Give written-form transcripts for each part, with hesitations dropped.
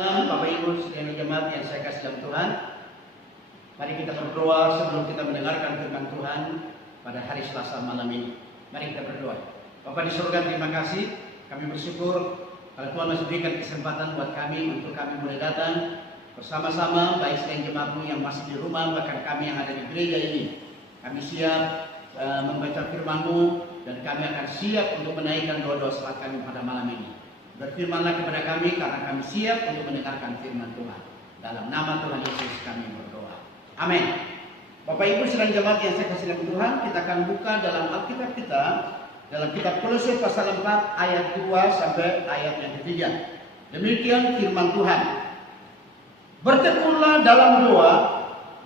Salam Bapak Ibu sekalian jemaat yang saya kasih dalam Tuhan. Mari kita berdoa sebelum kita mendengarkan firman Tuhan pada hari Selasa malam ini. Mari kita berdoa. Bapa di surga, terima kasih. Kami bersyukur kalau Tuhan masih berikan kesempatan buat kami untuk kami boleh datang bersama-sama, baik sekalian jemaatmu yang masih di rumah, bahkan kami yang ada di gereja ini. Kami siap membaca firman-Mu dan kami akan siap untuk menaikkan doa-doa salat kami pada malam ini. Berfirmanlah kepada kami karena kami siap untuk mendengarkan firman Tuhan. Dalam nama Tuhan Yesus kami berdoa. Amin. Bapak Ibu sedang jemaat yang saya kasih dalam Tuhan, kita akan buka dalam Alkitab kita, dalam kitab Kolose pasal 4 ayat 2 sampai ayat yang ketiga. Demikian firman Tuhan. Bertekunlah dalam doa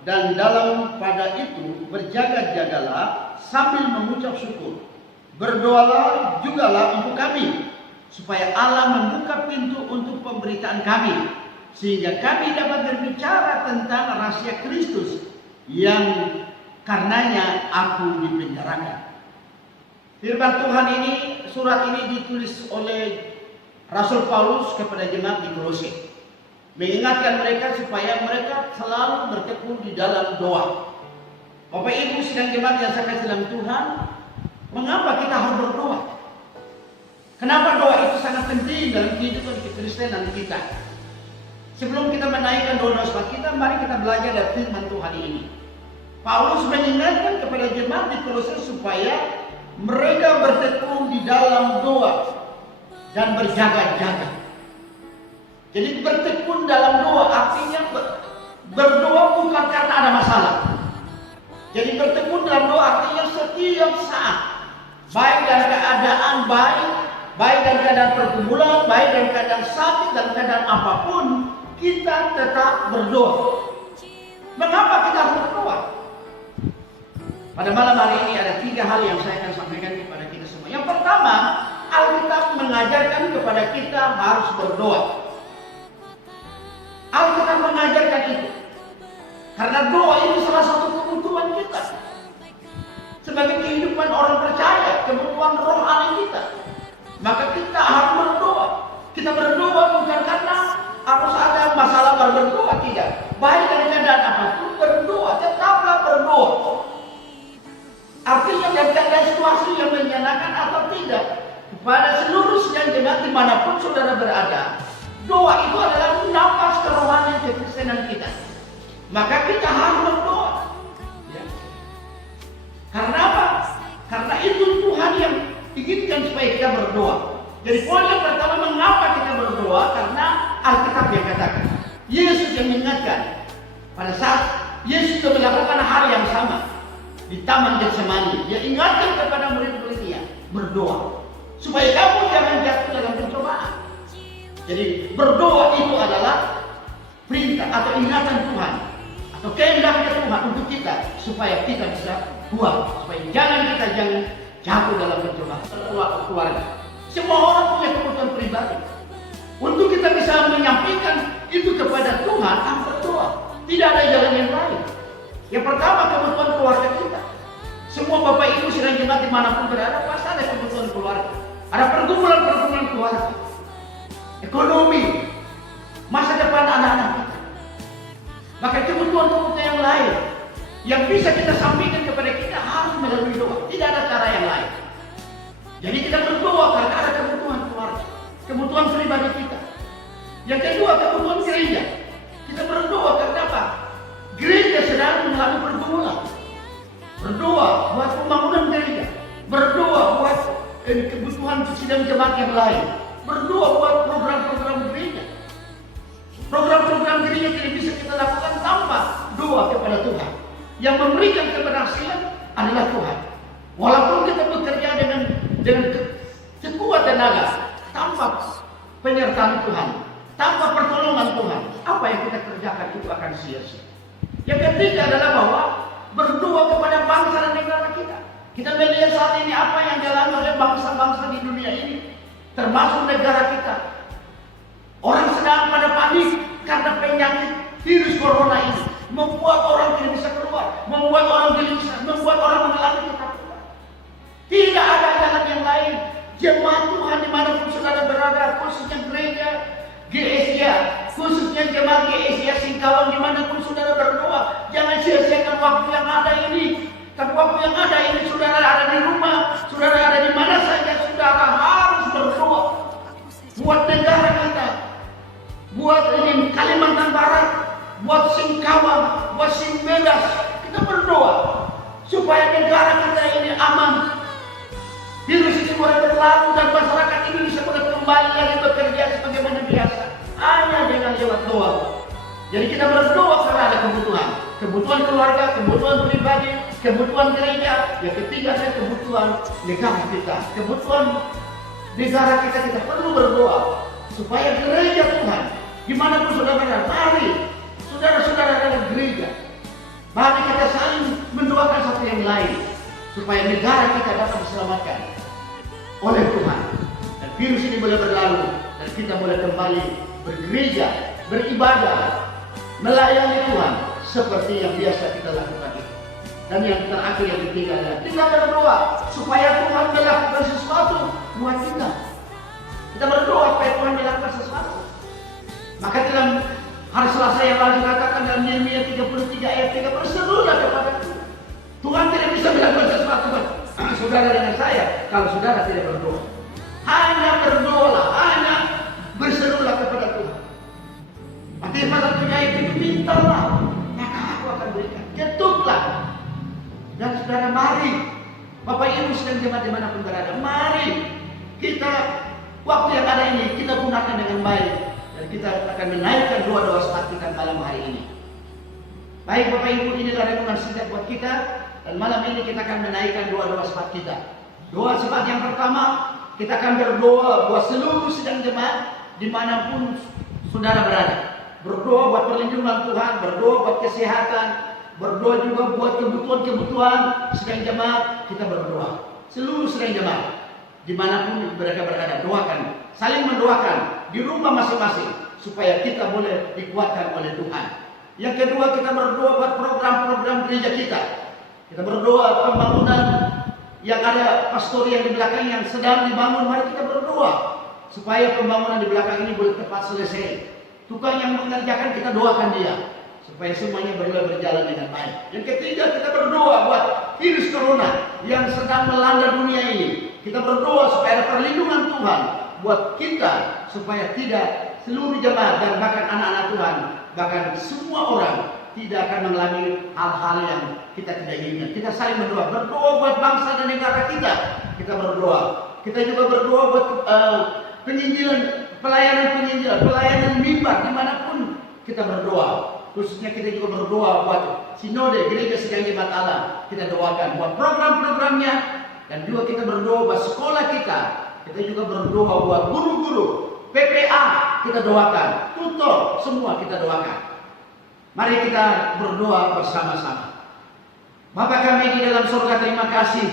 dan dalam pada itu berjaga-jagalah sambil mengucap syukur. Berdoalah jugalah untuk kami, supaya Allah membuka pintu untuk pemberitaan kami, sehingga kami dapat berbicara tentang rahasia Kristus yang karenanya aku dipenjarakan. Firman Tuhan ini, surat ini ditulis oleh Rasul Paulus kepada jemaat di Kolose, mengingatkan mereka supaya mereka selalu bertekun di dalam doa. Bapak Ibu sedang jemaat yang saya kasih dalam Tuhan, mengapa kita harus berdoa? Kenapa doa itu sangat penting dalam kehidupan kekristenan kita? Sebelum kita menaikkan doa-doa salat kita, mari kita belajar dari firman Tuhan ini. Paulus mengingatkan kepada jemaat di Kolose supaya mereka bertekun di dalam doa dan berjaga-jaga. Jadi bertekun dalam doa artinya berdoa bukan karena ada masalah. Jadi bertekun dalam doa artinya setiap saat, baik dalam keadaan baik dalam keadaan pergumulan, baik dalam keadaan sakit, dalam keadaan apapun, kita tetap berdoa. Mengapa kita harus berdoa? Pada malam hari ini ada 3 hal yang saya akan sampaikan kepada kita semua. Yang pertama, Alkitab mengajarkan kepada kita harus berdoa. Alkitab mengajarkan itu. Karena doa itu salah satu kebutuhan kita. Sebagai kehidupan orang percaya, kebutuhan rohani kita. Maka kita harus berdoa. Kita berdoa bukan karena harus ada masalah baru berdoa, tidak. Baik dalam keadaan apapun berdoa, tetaplah berdoa. Artinya dalam keadaan situasi yang menyenangkan atau tidak, kepada seluruh sedang jemaat dimanapun saudara berada, doa itu adalah nafas kerohanian kekristenan kita. Maka kita harus berdoa. Ya. Karena apa? Karena itu Tuhan yang inginkan supaya kita berdoa. Jadi poin yang pertama, mengapa kita berdoa? Karena Alkitab yang katakan, Yesus yang mengingatkan pada saat Yesus sudah melakukan hal yang sama di Taman Getsemani. Dia ingatkan kepada murid-muridnya berdoa supaya kamu jangan jatuh dalam pencobaan. Jadi berdoa itu adalah perintah atau ingatan Tuhan atau kehendaknya Tuhan untuk kita supaya kita bisa kuat, supaya jangan jatuh dalam pencobaan. Keluarga, semua orang punya kebutuhan pribadi. Untuk kita bisa menyampaikan itu kepada Tuhan, harus berdoa. Tidak ada jalan yang lain. Yang pertama, kebutuhan keluarga kita. Semua Bapak Ibu sedang jemaat dimanapun berada, pasti ada kebutuhan keluarga. Ada pergumulan keluarga, ekonomi, masa depan anak-anak kita. Maka kebutuhan yang lain yang bisa kita sampaikan kepada kita harus melalui doa. Tidak ada cara yang lain. Jadi kita berdoa karena ada kebutuhan keluarga, kebutuhan pribadi kita. Yang kedua, kebutuhan gereja. Kita berdoa karena apa? Gereja sedang mengalami pergumulan. Berdoa buat pembangunan gereja. Berdoa buat kebutuhan sidang jemaat yang lain. Berdoa buat program-program gereja. Program-program gereja tidak bisa kita lakukan tanpa doa kepada Tuhan. Yang memberikan keberhasilan adalah Tuhan. Walaupun kita bekerja dengan sekuat tenaga, tanpa penyertaan Tuhan, tanpa pertolongan Tuhan, apa yang kita kerjakan itu akan sia-sia. Yang ketiga adalah bahwa berdoa kepada bangsa dan negara kita. Kita melihat saat ini apa yang dialami oleh bangsa-bangsa di dunia ini, termasuk negara kita. Orang sedang pada panik karena penyakit virus corona ini, membuat orang tidak bisa keluar, membuat orang mengalami ketakutan. Tidak ada jalan yang lain. Jemaat Tuhan dimanapun saudara berada, khususnya gereja GSIA, khusus GSIA Singkawang dimanapun saudara berdoa, jangan sia-siakan waktu yang ada ini. Tapi waktu yang ada ini, saudara ada di rumah, saudara ada di mana saja, saudara harus berdoa buat negara kita, buat ini Kalimantan Barat, buat Singkawang, buat Simbedas. Kita berdoa supaya negara kita ini aman, virus ini mulai berlalu dan masyarakat Indonesia mulai kembali lagi bekerja sebagaimana biasa, hanya dengan lewat doa. Jadi kita berdoa karena ada kebutuhan keluarga, kebutuhan pribadi, kebutuhan gereja. Yang ketiga adalah kebutuhan negara kita, kebutuhan negara kita perlu berdoa supaya gereja Tuhan dimanapun saudara berada, mari saudara-saudara dalam gereja, mari kita saling mendoakan satu yang lain supaya negara kita dapat diselamatkan oleh Tuhan dan virus ini boleh berlalu dan kita boleh kembali bergereja, beribadah, melayani Tuhan seperti yang biasa kita lakukan itu. Dan yang terakhir yang ketiga adalah kita berdoa supaya Tuhan melakukan sesuatu buat kita. Kita berdoa supaya Tuhan melakukan sesuatu. Maka dalam hari Selasa yang lalu dikatakan dalam Yeremia 33 ayat 3, berserulah kepada Tuhan. Tuhan tidak bisa melakukan sesuatu buat saudara dengan saya kalau saudara tidak berdoa. Hanya berdoalah, hanya berserulah kepada Tuhan. Matius pasal 7 ayat 7, mintalah maka aku akan berikan, ketuklah. Dan saudara, mari Bapak Ibu sedang jemaat dimanapun berada, mari kita waktu yang ada ini kita gunakan dengan baik dan kita akan menaikkan doa-doa saat kita malam hari ini. Baik Bapak Ibu, inilah renungan singkat buat kita dan malam ini kita akan menaikkan doa-doa saat kita. Doa saat yang pertama, kita akan berdoa buat seluruh sidang jemaat dimanapun saudara berada. Berdoa buat perlindungan Tuhan, berdoa buat kesehatan, berdoa juga buat kebutuhan-kebutuhan sidang jemaat. Kita berdoa seluruh sidang jemaat dimanapun mereka berada, doakan, saling mendoakan di rumah masing-masing supaya kita boleh dikuatkan oleh Tuhan. Yang kedua, kita berdoa buat program-program gereja kita. Kita berdoa pembangunan yang ada pastor yang di belakang yang sedang dibangun, mari kita berdoa supaya pembangunan di belakang ini boleh tepat selesai. Tukang yang mengerjakan, kita doakan dia supaya semuanya boleh berjalan dengan baik. Yang ketiga, kita berdoa buat virus corona yang sedang melanda dunia ini. Kita berdoa supaya ada perlindungan Tuhan buat kita supaya tidak seluruh jemaat dan bahkan anak-anak Tuhan, bahkan semua orang tidak akan mengalami hal-hal yang kita tidak inginkan. Kita saling berdoa buat bangsa dan negara kita. Kita berdoa. Kita juga berdoa buat penginjilan, pelayanan mimbar dimanapun kita berdoa. Khususnya kita juga berdoa buat sinode gereja sidang jemaat Allah. Kita doakan buat program-programnya dan juga kita berdoa buat sekolah kita. Kita juga berdoa buat guru-guru, PPA kita doakan, tutor semua kita doakan. Mari kita berdoa bersama-sama. Bapa kami di dalam surga, terima kasih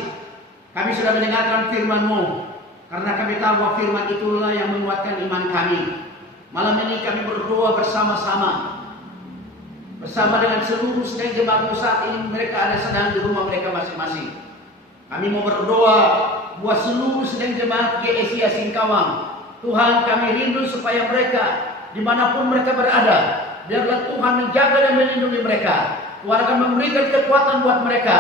kami sudah mendengarkan firman-Mu, karena kami tahu bahwa firman itulah yang menguatkan iman kami. Malam ini kami berdoa bersama-sama dengan seluruh sidang jemaat saat ini mereka ada sedang di rumah mereka masing-masing. Kami mau berdoa buat seluruh sidang jemaat GSIA Singkawang. Tuhan, kami rindu supaya mereka dimanapun mereka berada, biarlah Tuhan menjaga dan melindungi mereka. Tuhan akan memberikan kekuatan buat mereka.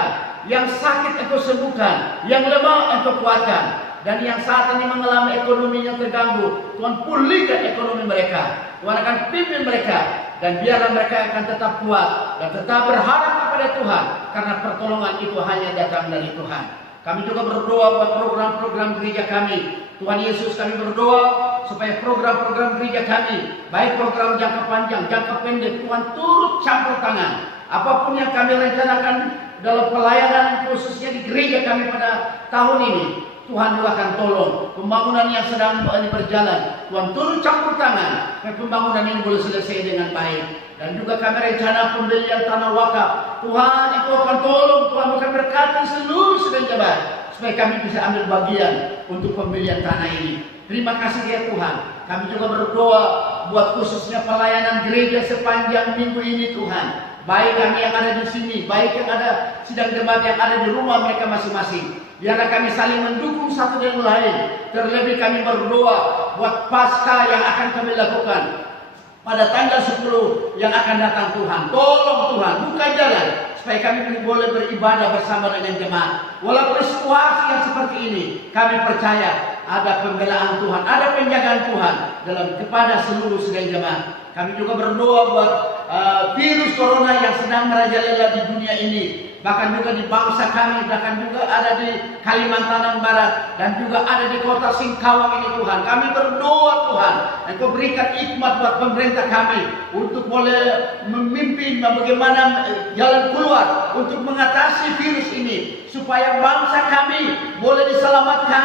Yang sakit Engkau sembuhkan, yang lemah Engkau kuatkan, dan yang saat ini mengalami ekonominya terganggu, Tuhan pulihkan ekonomi mereka. Tuhan akan pimpin mereka, dan biarlah mereka akan tetap kuat dan tetap berharap kepada Tuhan, karena pertolongan itu hanya datang dari Tuhan. Kami juga berdoa buat program-program gereja kami. Tuhan Yesus, kami berdoa supaya program-program gereja kami, baik program jangka panjang, jangka pendek, Tuhan turut campur tangan. Apapun yang kami rencanakan dalam pelayanan khususnya di gereja kami pada tahun ini, Tuhan juga akan tolong. Pembangunan yang sedang berjalan, Tuhan turut campur tangan supaya pembangunan ini boleh selesai dengan baik. Dan juga kami rencana pembelian tanah wakaf, Tuhan Engkau akan tolong, Tuhan akan berkati seluruh sidang jemaat supaya kami bisa ambil bagian untuk pembelian tanah ini. Terima kasih ya Tuhan. Kami juga berdoa buat khususnya pelayanan gereja sepanjang minggu ini Tuhan. Baik kami yang ada di sini, baik yang ada sidang jemaat yang ada di rumah mereka masing-masing. Biarlah kami saling mendukung satu dengan lain. Terlebih kami berdoa buat pasca yang akan kami lakukan pada tanggal 10 yang akan datang Tuhan. Tolong Tuhan, buka jalan supaya kami boleh beribadah bersama dengan jemaat. Walaupun situasi yang seperti ini, kami percaya ada pembelaan Tuhan, ada penjagaan Tuhan dalam kepada seluruh sidang jemaat. Kami juga berdoa buat virus corona yang sedang merajalela di dunia ini. Bahkan juga di bangsa kami, bahkan juga ada di Kalimantan Barat, dan juga ada di kota Singkawang ini Tuhan. Kami berdoa Tuhan, Engkau berikan hikmat buat pemerintah kami untuk boleh memimpin bagaimana jalan keluar untuk mengatasi virus ini, supaya bangsa kami boleh diselamatkan,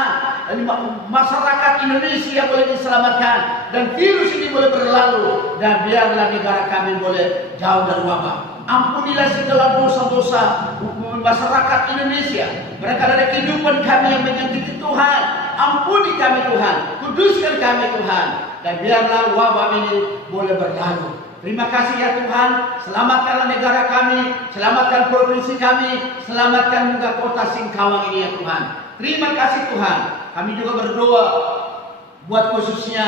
masyarakat Indonesia boleh diselamatkan, dan virus ini boleh berlalu, dan biarlah negara kami boleh jauh dari wabah. Ampunilah segala dosa-dosa masyarakat Indonesia. Mereka dari kehidupan kami yang menyakiti Tuhan. Ampuni kami Tuhan. Kuduskan kami Tuhan. Dan biarlah wabah ini boleh berlalu. Terima kasih ya Tuhan. Selamatkanlah negara kami. Selamatkan provinsi kami. Selamatkan juga kota Singkawang ini ya Tuhan. Terima kasih Tuhan. Kami juga berdoa buat khususnya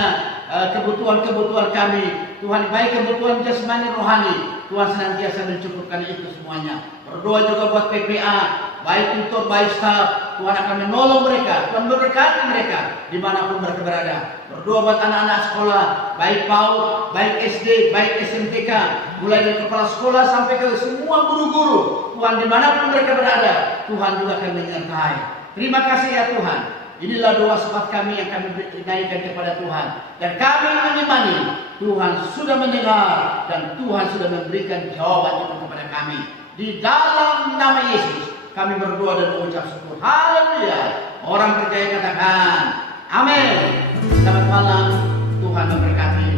kebutuhan-kebutuhan kami. Tuhan, baik kebutuhan jasmani rohani, Tuhan senantiasa mencukupkan itu semuanya. Berdoa juga buat PPA, baik tutor, baik staf. Tuhan akan menolong mereka, Tuhan memberkati mereka dimanapun mereka berada. Berdoa buat anak-anak sekolah, baik PAUD, baik SD, baik SMTK, mulai dari kepala sekolah sampai ke semua guru-guru. Tuhan dimanapun mereka berada, Tuhan juga akan menyertai. Terima kasih ya Tuhan. Inilah doa sembah kami yang kami naikkan kepada Tuhan. Dan kami mengimani Tuhan sudah mendengar dan Tuhan sudah memberikan jawaban itu kepada kami. Di dalam nama Yesus kami berdoa dan mengucap syukur. Haleluya. Orang percaya katakan amin. Selamat malam. Tuhan memberkati.